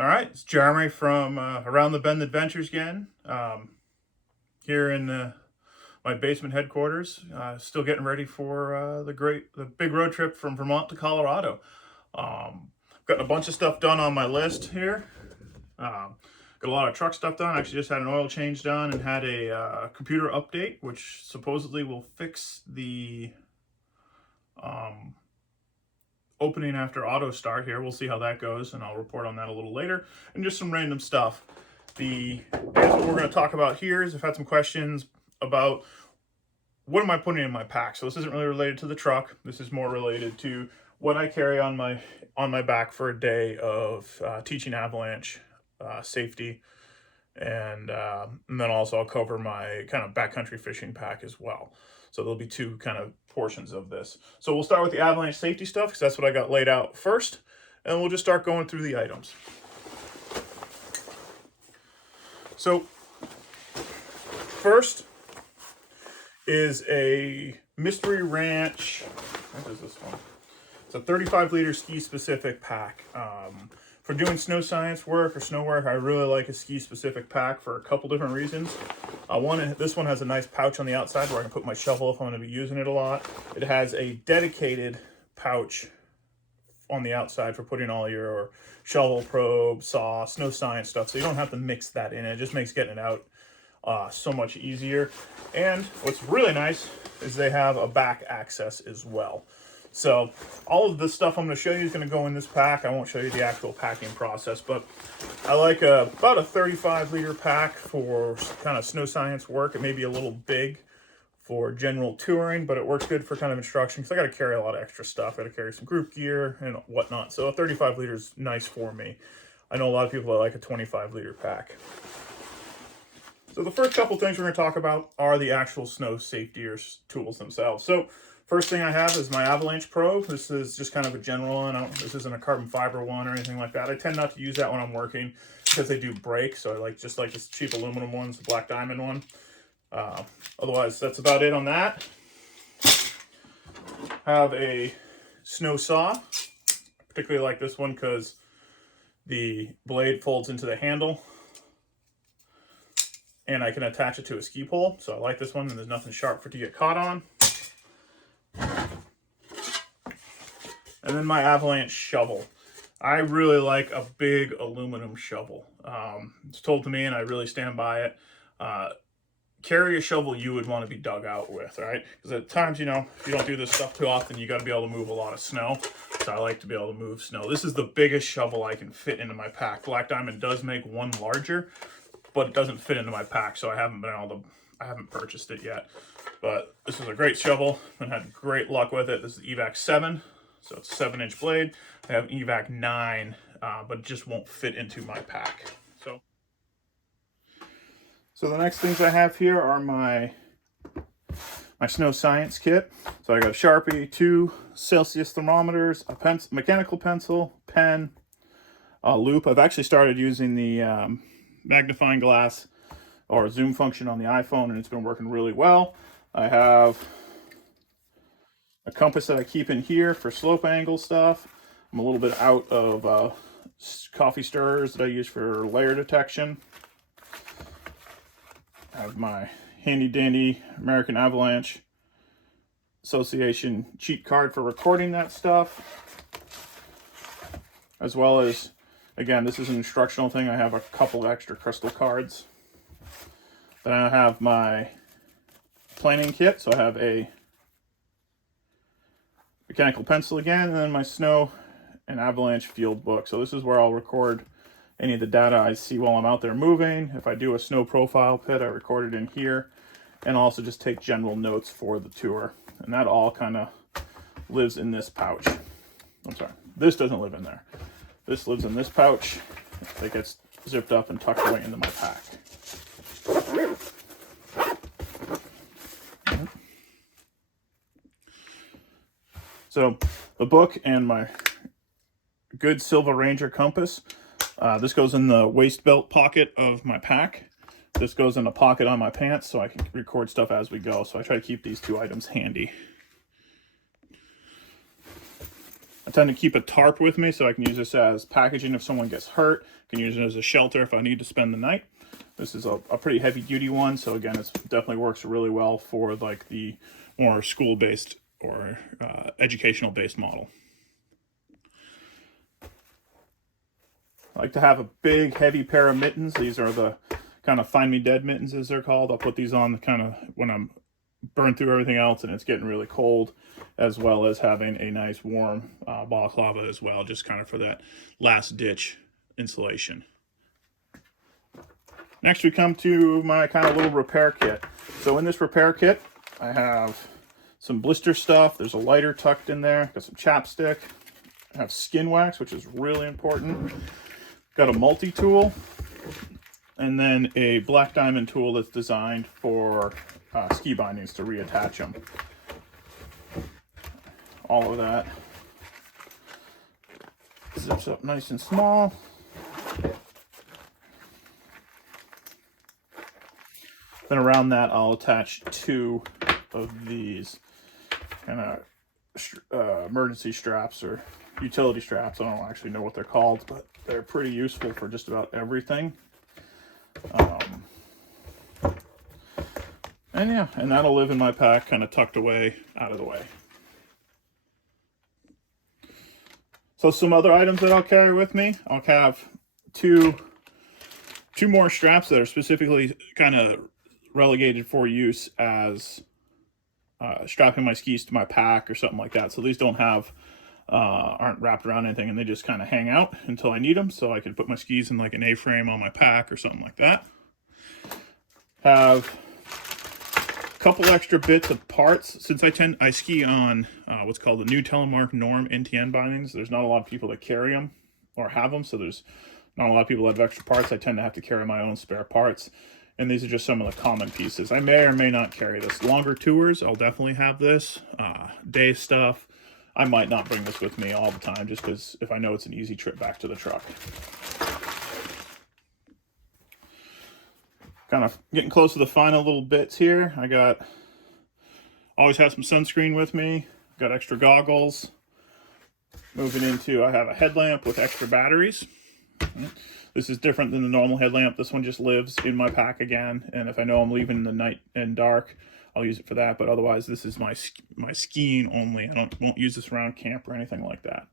All right, it's Jeremy from Around the Bend Adventures again. Here in my basement headquarters, still getting ready for the big road trip from Vermont to Colorado. Got a bunch of stuff done on my list here. Got a lot of truck stuff done. Actually, just had an oil change done and had a computer update, which supposedly will fix the opening after auto start here. We'll see how that goes, and I'll report on that a little later. And just some random stuff. I guess what we're going to talk about here is I've had some questions about what am I putting in my pack. So this isn't really related to the truck. This is more related to what I carry on my back for a day of teaching Avalanche safety, and then also I'll cover my kind of backcountry fishing pack as well. So there'll be two kind of portions of this. So we'll start with the Avalanche safety stuff because that's what I got laid out first, and we'll just start going through the items. So first is a Mystery Ranch. What is this one? It's a 35-liter ski-specific pack. For doing snow science work or snow work, I really like a ski-specific pack for a couple different reasons. This one has a nice pouch on the outside where I can put my shovel if I'm going to be using it a lot. It has a dedicated pouch on the outside for putting all your shovel, probe, saw, snow science stuff, so you don't have to mix that in. It just makes getting it out so much easier. And what's really nice is they have a back access as well. So all of this stuff I'm going to show you is going to go in this pack. I won't show you the actual packing process, but I like about a 35-liter pack for kind of snow science work. It may be a little big for general touring, but it works good for kind of instruction because I got to carry a lot of extra stuff. I got to carry some group gear and whatnot. So a 35-liter is nice for me. I know a lot of people that like a 25-liter pack. So the first couple things we're going to talk about are the actual snow safety or tools themselves. So first thing I have is my Avalanche probe. This is just kind of a general one. This isn't a carbon fiber one or anything like that. I tend not to use that when I'm working because they do break. So I like this cheap aluminum ones, the black diamond one. Otherwise, that's about it on that. I have a snow saw. Particularly like this one because the blade folds into the handle. And I can attach it to a ski pole. So I like this one, and there's nothing sharp for it to get caught on. And then my Avalanche shovel. I really like a big aluminum shovel. It's told to me, and I really stand by it. Carry a shovel you would want to be dug out with, right? Because at times, if you don't do this stuff too often, you got to be able to move a lot of snow. So I like to be able to move snow. This is the biggest shovel I can fit into my pack. Black Diamond does make one larger, but it doesn't fit into my pack, so I haven't purchased it yet. But this is a great shovel and had great luck with it. This is EVAC 7, so it's a 7-inch blade. I have EVAC 9, but it just won't fit into my pack. So the next things I have here are my snow science kit. So I got a Sharpie, 2 Celsius thermometers, a mechanical pencil, pen, a loop. I've actually started using the magnifying glass or zoom function on the iPhone, and it's been working really well. I have a compass that I keep in here for slope angle stuff. I'm a little bit out of coffee stirrers that I use for layer detection. I have my handy dandy American Avalanche Association cheat card for recording that stuff, as well as, again, this is an instructional thing. I have a couple extra crystal cards. Then I have my planning kit. So I have a mechanical pencil again, and then my snow and Avalanche field book. So this is where I'll record any of the data I see while I'm out there moving. If I do a snow profile pit, I record it in here, and also just take general notes for the tour. And that all kind of lives in this pouch. I'm sorry, this doesn't live in there. This lives in this pouch. It gets zipped up and tucked away into my pack. So the book and my good Silva Ranger compass. This goes in the waist belt pocket of my pack. This goes in a pocket on my pants so I can record stuff as we go. So I try to keep these two items handy. I tend to keep a tarp with me so I can use this as packaging if someone gets hurt. I can use it as a shelter if I need to spend the night. This is a pretty heavy duty one, so again, it definitely works really well for like the more school-based or educational-based model. I like to have a big, heavy pair of mittens. These are the kind of find me dead mittens, as they're called. I'll put these on kind of when I'm burned through everything else and it's getting really cold, as well as having a nice warm balaclava as well, just kind of for that last ditch insulation. Next we come to my kind of little repair kit. So in this repair kit, I have some blister stuff. There's a lighter tucked in there. Got some chapstick. I have skin wax, which is really important. Got a multi-tool. And then a black diamond tool that's designed for ski bindings to reattach them. All of that zips up nice and small. Then around that, I'll attach 2 of these kind of emergency straps or utility straps. I don't actually know what they're called, but they're pretty useful for just about everything. And yeah, and that'll live in my pack, kind of tucked away, out of the way. So some other items that I'll carry with me, I'll have two more straps that are specifically kind of relegated for use as strapping my skis to my pack or something like that. So these don't have, aren't wrapped around anything, and they just kind of hang out until I need them. So I can put my skis in like an A-frame on my pack or something like that. Have a couple extra bits of parts. Since I ski on what's called the new Telemark Norm NTN bindings, there's not a lot of people that carry them or have them. So there's not a lot of people that have extra parts. I tend to have to carry my own spare parts. And these are just some of the common pieces. I may or may not carry this. Longer tours, I'll definitely have this. Day stuff, I might not bring this with me all the time just because if I know it's an easy trip back to the truck. Kind of getting close to the final little bits here. Always have some sunscreen with me. Got extra goggles. Moving into, I have a headlamp with extra batteries. This is different than the normal headlamp. This one just lives in my pack again, and if I know I'm leaving in the night and dark, I'll use it for that. But otherwise, this is my skiing only. I won't use this around camp or anything like that.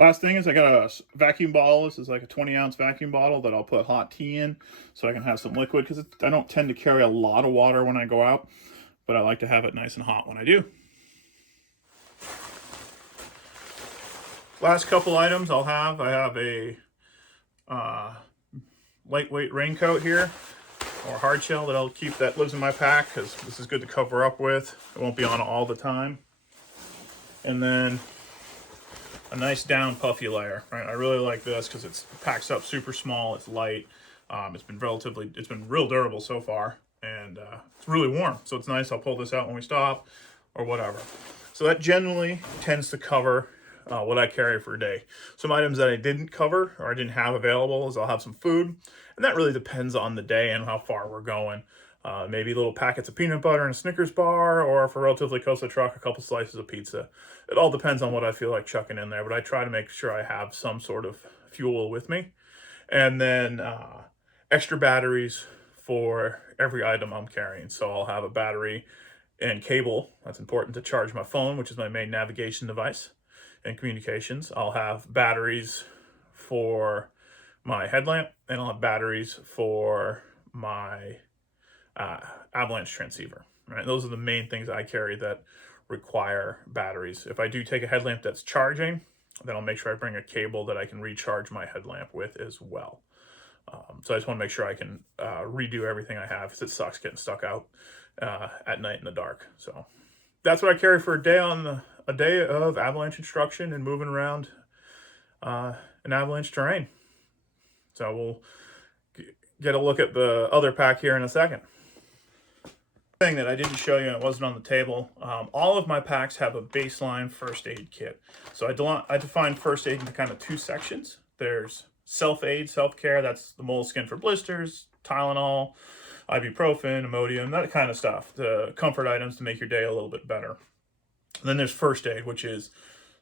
Last thing is I got a vacuum bottle. This is like a 20-ounce vacuum bottle that I'll put hot tea in so I can have some liquid, because I don't tend to carry a lot of water when I go out, but I like to have it nice and hot when I do. Last couple items I have a lightweight raincoat here, or hard shell that lives in my pack, because this is good to cover up with. It won't be on all the time. And then a nice down puffy layer, right? I really like this because it packs up super small, it's light. It's been real durable so far, and it's really warm, so it's nice. I'll pull this out when we stop or whatever. So that generally tends to cover what I carry for a day. Some items that I didn't cover or I didn't have available is I'll have some food, and that really depends on the day and how far we're going. Maybe little packets of peanut butter and a Snickers bar, or if we're relatively close to the truck, a couple slices of pizza. It all depends on what I feel like chucking in there, but I try to make sure I have some sort of fuel with me. And then extra batteries for every item I'm carrying. So I'll have a battery and cable. That's important to charge my phone, which is my main navigation device and communications. I'll have batteries for my headlamp, and I'll have batteries for my Avalanche transceiver. Right, those are the main things I carry that require batteries. If I do take a headlamp that's charging, then I'll make sure I bring a cable that I can recharge my headlamp with as well. So I just want to make sure I can redo everything I have, because it sucks getting stuck out at night in the dark. So that's what I carry for a day of avalanche instruction and moving around an avalanche terrain. So we'll get a look at the other pack here in a second. Thing that I didn't show you, and it wasn't on the table, all of my packs have a baseline first aid kit. So I define first aid into kind of 2 sections. There's self-aid, self-care, that's the moleskin for blisters, Tylenol, ibuprofen, Imodium, that kind of stuff. The comfort items to make your day a little bit better. And then there's first aid, which is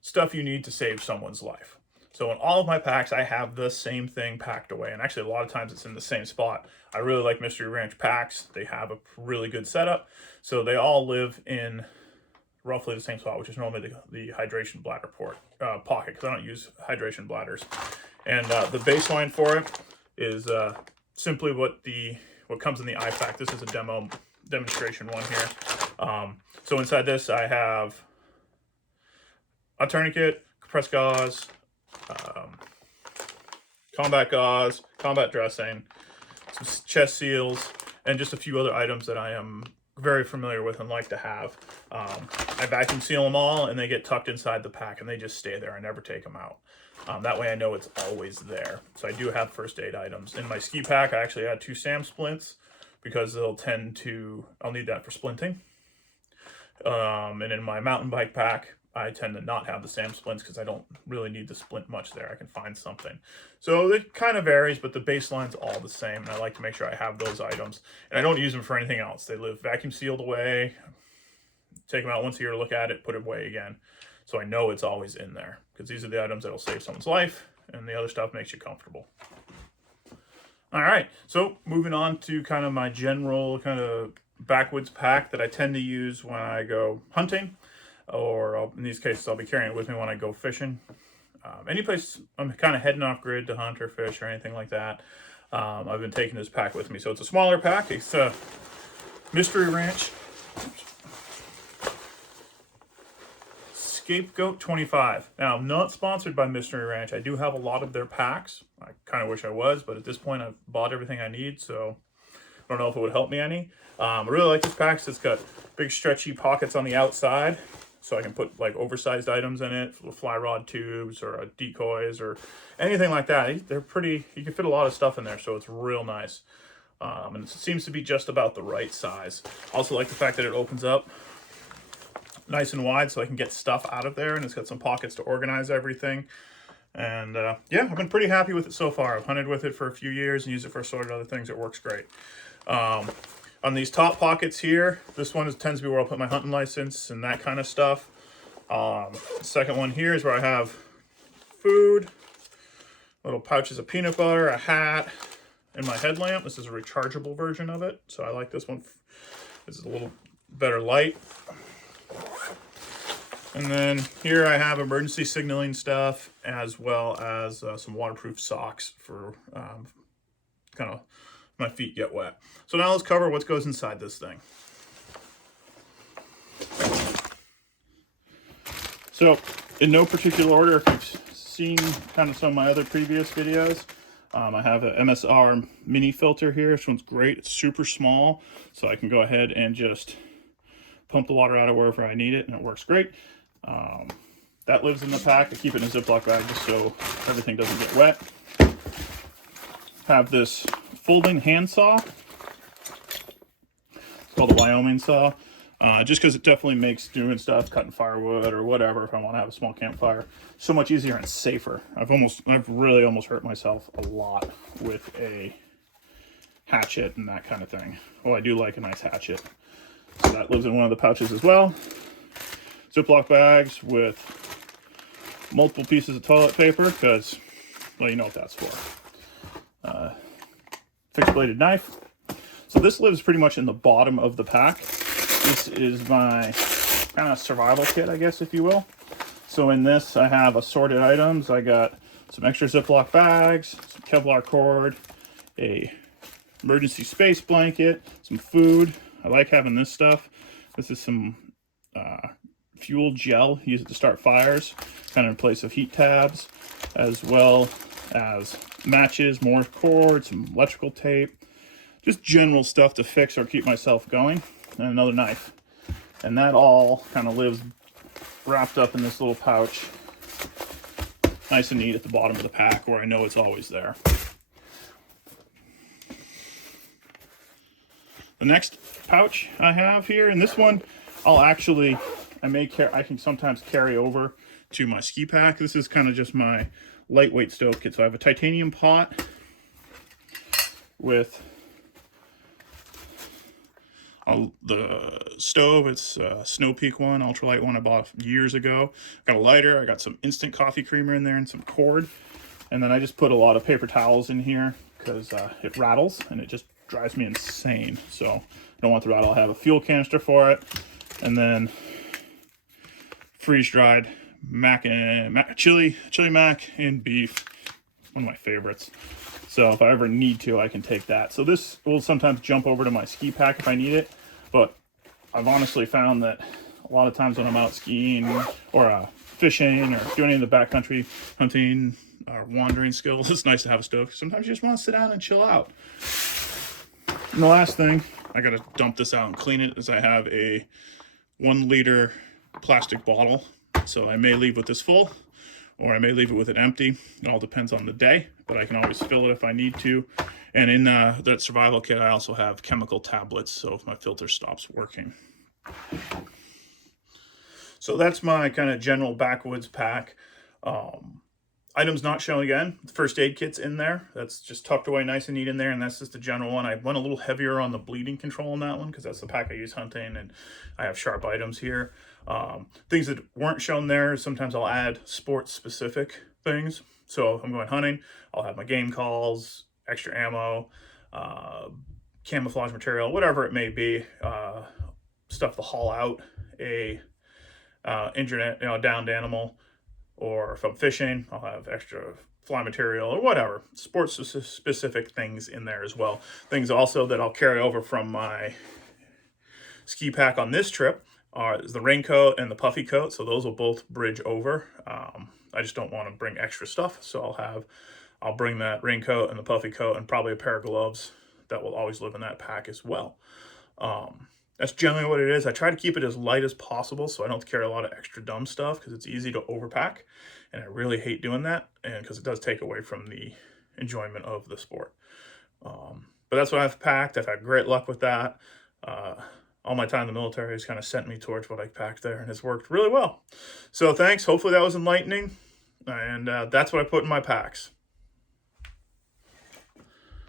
stuff you need to save someone's life. So in all of my packs, I have the same thing packed away. And actually, a lot of times it's in the same spot. I really like Mystery Ranch packs. They have a really good setup. So they all live in roughly the same spot, which is normally the hydration bladder pocket, because I don't use hydration bladders. And the baseline for it is simply what comes in the eye pack. This is a demonstration one here. So inside this, I have a tourniquet, compressed gauze, combat gauze, combat dressing, some chest seals, and just a few other items that I am very familiar with and like to have. I vacuum seal them all, and they get tucked inside the pack, and they just stay there. I never take them out. That way I know it's always there. So I do have first aid items. In my ski pack, I actually had 2 SAM splints, because I'll need that for splinting. And in my mountain bike pack, I tend to not have the SAM splints because I don't really need to splint much there. I can find something. So it kind of varies, but the baseline's all the same. And I like to make sure I have those items. And I don't use them for anything else. They live vacuum sealed away. Take them out once a year, look at it, put it away again. So I know it's always in there, because these are the items that'll save someone's life, and the other stuff makes you comfortable. All right, so moving on to kind of my general kind of backwoods pack that I tend to use when I go hunting, or in these cases, I'll be carrying it with me when I go fishing. Any place I'm kind of heading off grid to hunt or fish or anything like that, I've been taking this pack with me. So it's a smaller pack. It's a Mystery Ranch Scapegoat 25. Now, I'm not sponsored by Mystery Ranch. I do have a lot of their packs. I kind of wish I was, but at this point, I've bought everything I need, so I don't know if it would help me any. I really like this pack. It's got big stretchy pockets on the outside, so I can put like oversized items in it, fly rod tubes or decoys or anything like that. They're pretty, you can fit a lot of stuff in there, so it's real nice. And it seems to be just about the right size. Also like the fact that it opens up nice and wide so I can get stuff out of there, and it's got some pockets to organize everything. And yeah, I've been pretty happy with it so far. I've hunted with it for a few years and used it for assorted other things. It works great. On these top pockets here, this one tends to be where I'll put my hunting license and that kind of stuff. The second one here is where I have food, little pouches of peanut butter, a hat, and my headlamp. This is a rechargeable version of it, so I like this one. This is a little better light. And then here I have emergency signaling stuff, as well as some waterproof socks for kind of my feet get wet. So now let's cover what goes inside this thing. So in no particular order, if you've seen kind of some of my other previous videos, I have an MSR mini filter here. This one's great. It's super small, so I can go ahead and just pump the water out of wherever I need it, and it works great. That lives in the pack. I keep it in a Ziploc bag just so everything doesn't get wet. Have this folding hand saw. It's called a Wyoming saw. Just because it definitely makes doing stuff, cutting firewood or whatever, if I want to have a small campfire, so much easier and safer. I've really almost hurt myself a lot with a hatchet and that kind of thing. Oh, I do like a nice hatchet. So that lives in one of the pouches as well. Ziploc bags with multiple pieces of toilet paper, because, well, you know what that's for. Fixed bladed knife. So this lives pretty much in the bottom of the pack. This is my kind of survival kit, I guess, if you will. So in this, I have assorted items. I got some extra Ziploc bags, some Kevlar cord, a emergency space blanket, some food. I like having this stuff. This is some fuel gel. Use it to start fires, kind of in place of heat tabs, as well as matches, more cord, some electrical tape, just general stuff to fix or keep myself going, and another knife. And that all kind of lives wrapped up in this little pouch, nice and neat at the bottom of the pack, where I know it's always there. The next pouch I have here, and this one I can sometimes carry over to my ski pack. This is kind of just my lightweight stove kit. So I have a titanium pot with The stove, it's a Snow Peak one, ultralight one I bought years ago. Got a lighter, I got some instant coffee creamer in there and some cord. And then I just put a lot of paper towels in here because it rattles and it just drives me insane. So I don't want the rattle. I have a fuel canister for it. And then freeze-dried chili mac and beef. One of my favorites. So if I ever need to, I can take that. So this will sometimes jump over to my ski pack if I need it. But I've honestly found that a lot of times when I'm out skiing or fishing or doing any of the backcountry hunting or wandering skills, it's nice to have a stove. Sometimes you just want to sit down and chill out. And the last thing, I got to dump this out and clean it, is I have a 1 liter plastic bottle. So I may leave with this full, or I may leave it with it empty. It all depends on the day, but I can always fill it if I need to. And in that survival kit, I also have chemical tablets, so if my filter stops working. So that's my kind of general backwoods pack. Items not shown again. The first aid kit's in there. That's just tucked away nice and neat in there, and that's just the general one. I went a little heavier on the bleeding control on that one because that's the pack I use hunting, and I have sharp items here. Things that weren't shown there, sometimes I'll add sports-specific things. So if I'm going hunting, I'll have my game calls, extra ammo, camouflage material, whatever it may be, stuff to haul out a injured, downed animal. Or if I'm fishing, I'll have extra fly material or whatever. Sports-specific things in there as well. Things also that I'll carry over from my ski pack on this trip is the raincoat and the puffy coat. So those will both bridge over. I just don't want to bring extra stuff. So I'll bring that raincoat and the puffy coat and probably a pair of gloves that will always live in that pack as well. That's generally what it is. I try to keep it as light as possible so I don't carry a lot of extra dumb stuff because it's easy to overpack. And I really hate doing that and because it does take away from the enjoyment of the sport. But that's what I've packed. I've had great luck with that. All my time in the military has kind of sent me towards what I packed there, and it's worked really well. So thanks. Hopefully that was enlightening. And that's what I put in my packs.